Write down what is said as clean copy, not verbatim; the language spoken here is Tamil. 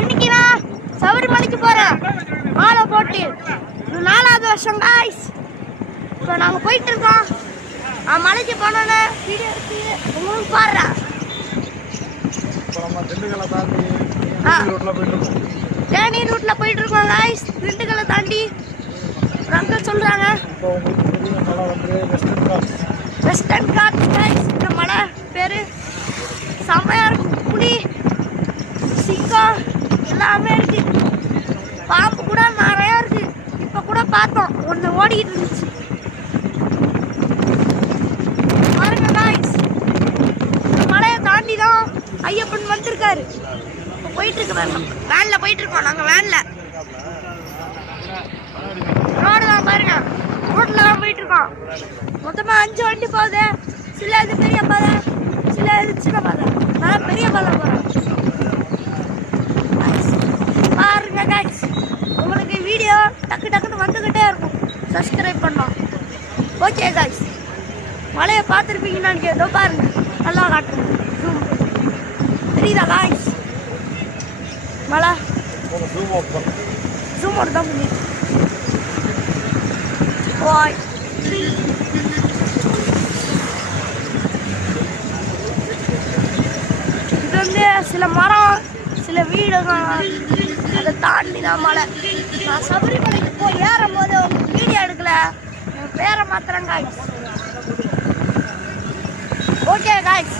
இன்னைக்கு நான் சபரிமலைக்கு போறேன் மாலை போட்டு 4வது வருஷம் காய்ஸ். இப்போ நாங்கள் போயிட்டு இருக்கோம். மலைக்கு போனோன்னு வீடியோ எடுத்து உங்களுக்கு பாடுறேன். தேனி ரூட்ல போயிட்டு இருக்கோம் காய்ஸ். திண்டுக்கலை தாண்டி அங்கிள் சொல்றாங்க வெஸ்டர்ன் காட்ஸ் காய்ஸ். இந்த மலை பேரு செம்மையா இருக்கும். புலி சிங்கம் எல்லாமே இருக்கு. பாம்பு கூட நிறைய இருக்கு. இப்ப கூட பார்த்தோம், ஒண்ணு ஓடிக்கிட்டு இருந்துச்சு பாருங்க காய்ஸ். இந்த மலையை தாண்டி தான் ஐயப்பன் வந்திருக்காரு. போயிட்டு இருக்கு பாருங்க. வேன்ல போயிட்டு இருக்கோம் நாங்க. வேன்ல ரோடு தான் பாருங்க. ரோட்ல தான் போயிட்டு இருக்கோம். மொத்தமா 5 வண்டி போகுது. சில இது பெரிய பாதை, சில இது சின்ன பாதை. நான் பெரிய பாதை போறேன் பாருங்க காய்ஸ். உங்களுக்கு வீடியோ டக்கு டக்குன்னு வந்துகிட்டே இருக்கும். சப்ஸ்கிரைப் பண்ணோம். ஓகே காய்ஸ், மலையை பார்த்துருப்பீங்கன்னு நினைக்கிறேன். ஏதோ பாருங்க, நல்லா காட்டுறேன். தெரியுதா காய்ஸ் மலை? ஜூம் அவுட் தான் பண்ணி. இது வந்து சில மரம், சில வீடுகள், அதை தாண்டி தான் மலை. நான் சபரிமலைக்கு போய் ஏறும் போது வீடியோ எடுக்கல, பேரை மாத்திரம் காய்ஸ். Okay guys.